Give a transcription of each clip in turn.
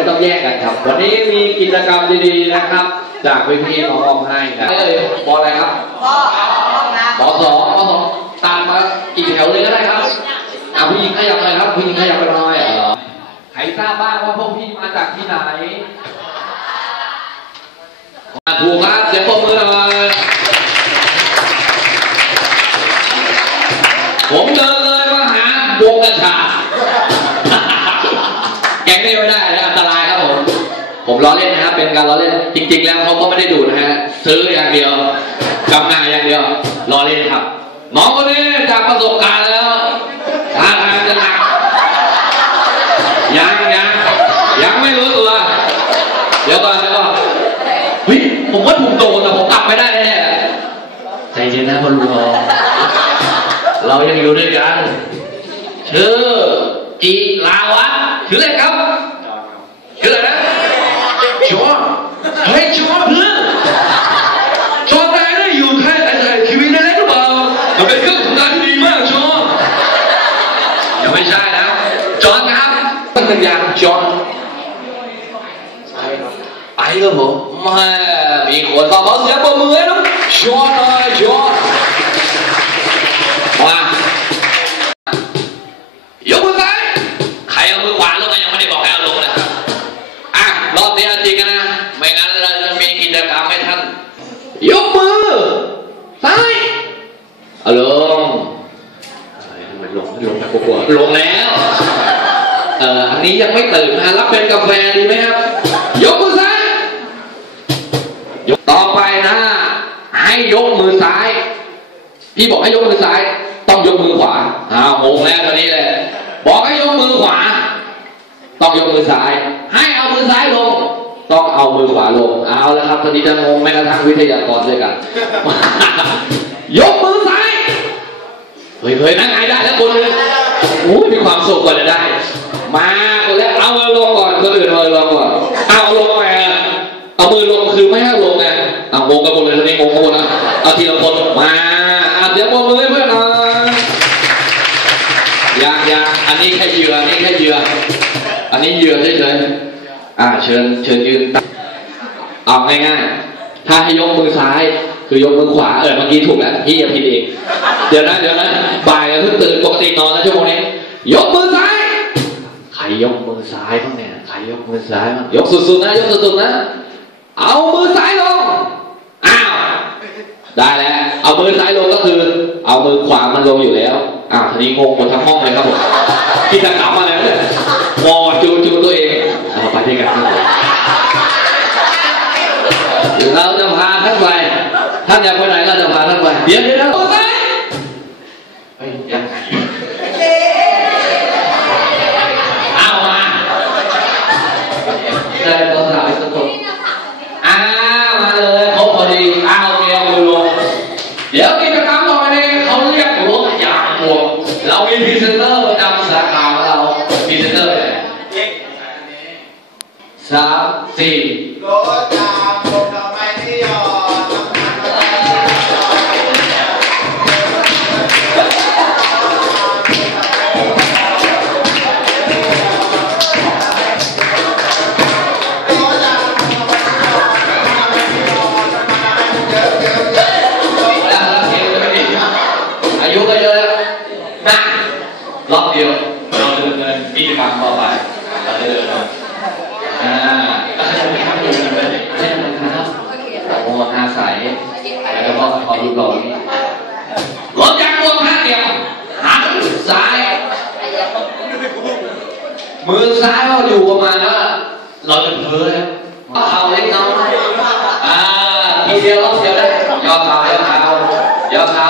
ไม่ต้องแยกกันครับ วันนี้มีกิจกรรมดีๆนะครับ จากพี่พี่ๆมามอบให้นะเอ้ยบออะไรครับพ่อห้องน้บอสองบอสองตามมาอีกแถวเลยก็ได้ครับอะผู้หญิงขยับไปครับผู้หญิงขยับไปหน่อยเออใครทราบบ้างว่าพวกพี่มาจากที่ไหนอะถูกครับเสียงปรบมือหน่อยผมเดินเลยมาหาวงกัญชาแกงไม่ได้ ล้อเล่นนะครับเป็นการล้อเล่น จริง ๆ แล้วเขาก็ไม่ได้ดูนะฮะซื้ออย่างเดียวกำหน้าอย่างเดียวล้อเล่นครับน้องคนนี้จากประสบการณ์แล้วท่าทางจะหนักยังยังยังไม่รู้ตัวเดี๋ยวก่อนเดี๋ยวก่อนเฮ้ยผมว่าถูกโดนแต่ผมกลับไม่ได้แน่ใจเย็นนะพ่อลุงเรายังอยู่ด้วยกันชื่อจีลาวะชื่ออะไรครับ ชื่ออะไรนะจอห์นเฮ้ยจอห์นเพื่อนจอห์นนายได้อยู่แค่ไอ้ไอ้ทีวีได้หรือเปล่ามันเป็นเครื่องทำงานที่ดีมากจอห์นยังไม่ใช่นะ จอห์นครับตั้ง แต่อย่างจอห์น เป็นกาแฟดีไหมครับ ยกมือซ้ายยกต่อไปนะ ให้ยกมือซ้าย พี่บอกให้ยกมือซ้าย ต้องยกมือขวาอ้าวงงแล้วตอนนี้เลยบอกให้ยกมือขวา ต้องยกมือซ้าย ให้เอามือซ้ายลง ต้องเอามือขวาลง เอาแล้วครับตอนนี้จะงงแม้กระทั่งวิทยากรด้วยกัน ยกมือซ้ายเฮ้ยเฮ้ยนั่งไงได้ กันหมดเอนนี้งงกันหมดแล้วเอาทีละคนมาเดี๋ยวปรบมือเพื่อนน่อยยังยังอันนี้แค่เหยื่ออันนี้แค่เหยื่ออันนี้เหยื่อเฉยๆอ่าเชิญเชิญยืนตั้งเอาง่ายๆถ้าให้ยกมือซ้าย คือยกมือขวาเออเมื่อกี้ถูกแล้วพี่อย่าผิดเองเดี๋ยวนะเดี๋ยวนะบ่ายเพิ่งตื่นปกตินอนนะชั่วโมงนี้ยกมือซ้ายใครยกมือซ้ายบ้างเนี่ยใครยกมือซ้ายบ้างยกสุดๆนะยกสุดๆนะ เอามือซ้ายลง อ้าว ได้แล้ว เอา มือซ้ายลงก็คือ เอามือขวามันลงอยู่แล้วอ้าวทีนี้งงหมดทั้งห้องเลยครับผมกิจกรรมอะไรวเนี่ยมอจูจูตัวเองเอาไปด้วยกันครับผมเราจะพาท่านไปท่านอยากไปไหนเราจะพาท่านไปเดี๋ยวเดี๋ยว มือซ้ายเราอยู่ประมาณว่าเราจะเพ้อแล้วเข่าเล็กน้อยอ่าทีเดียวรอบเดียวได้ย่อเขาย่อเขาย่อเขา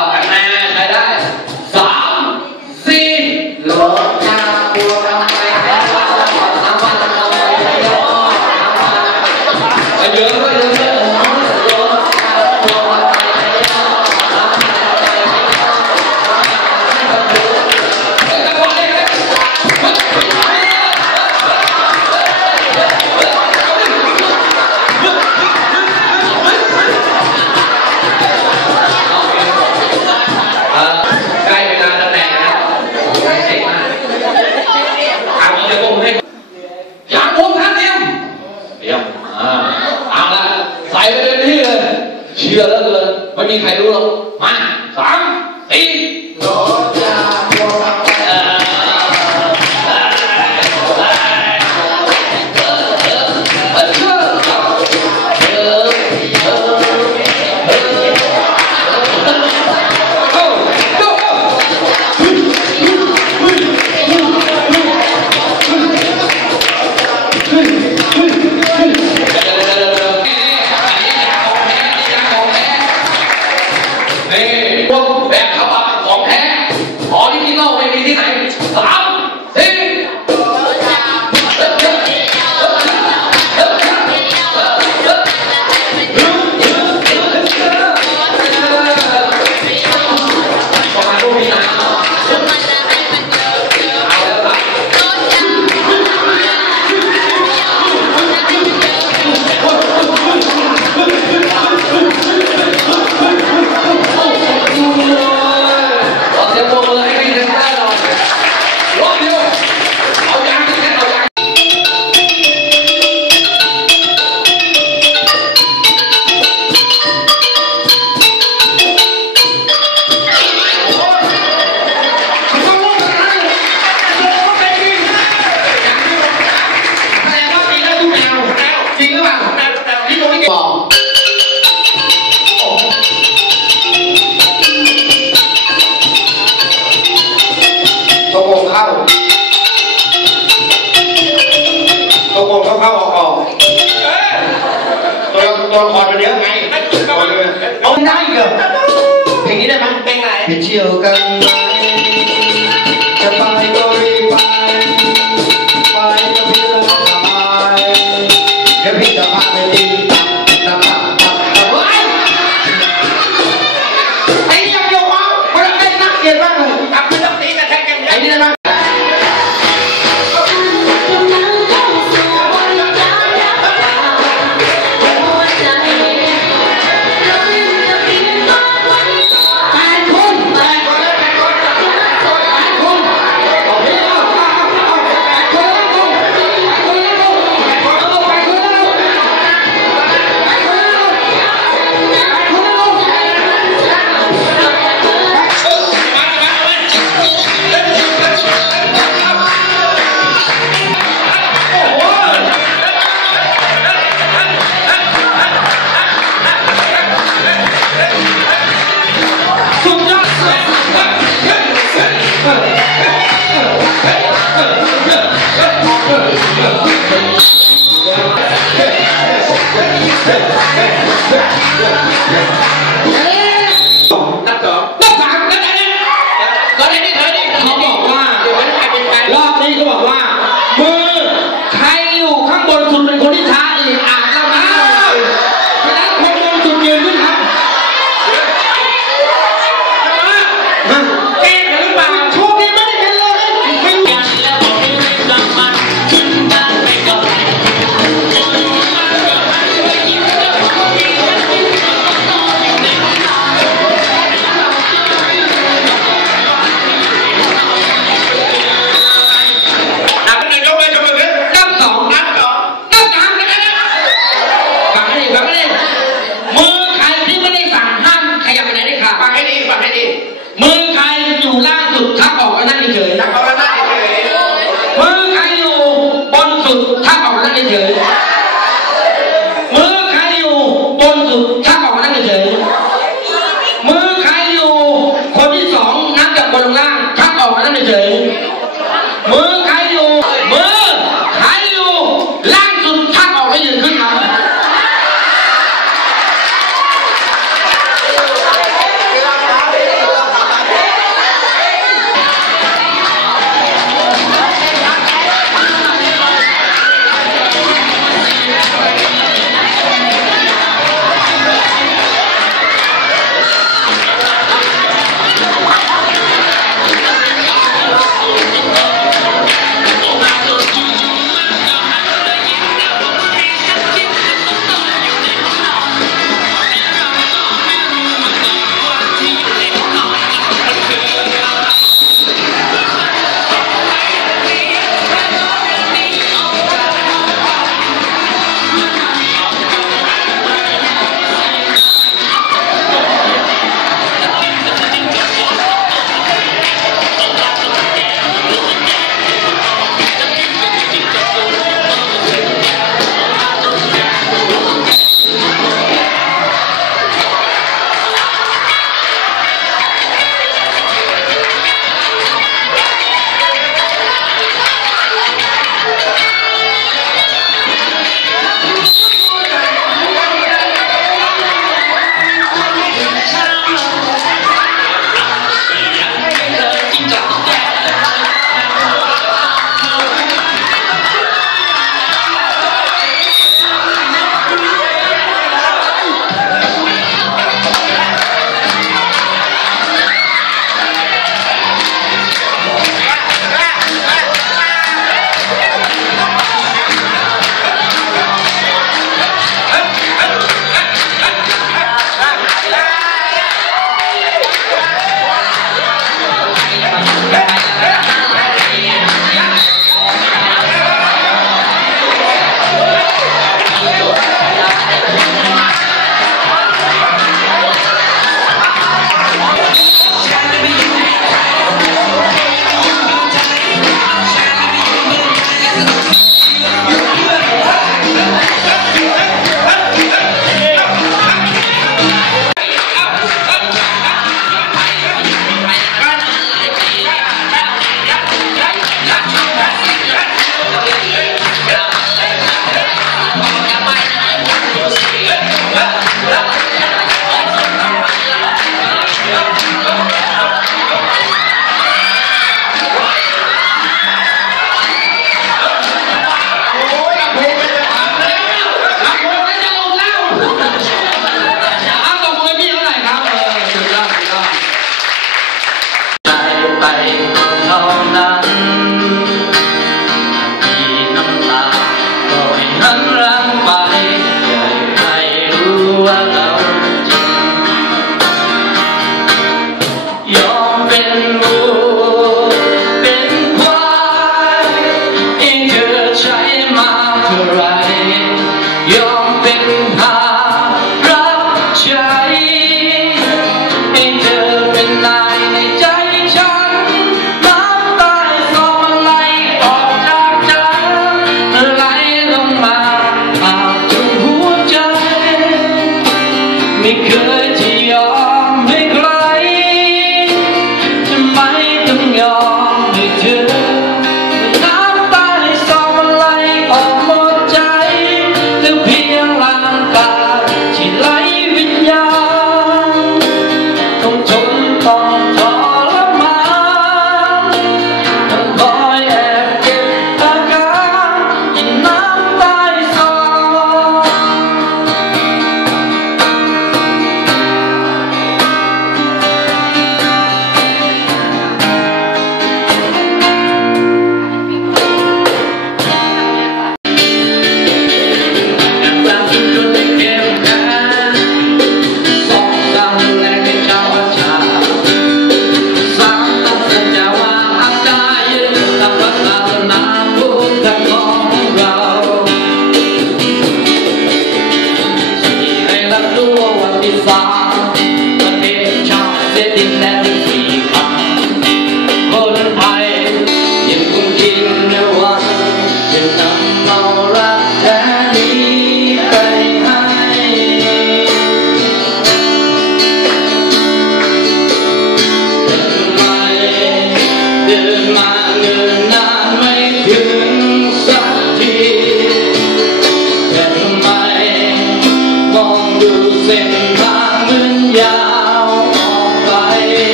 นั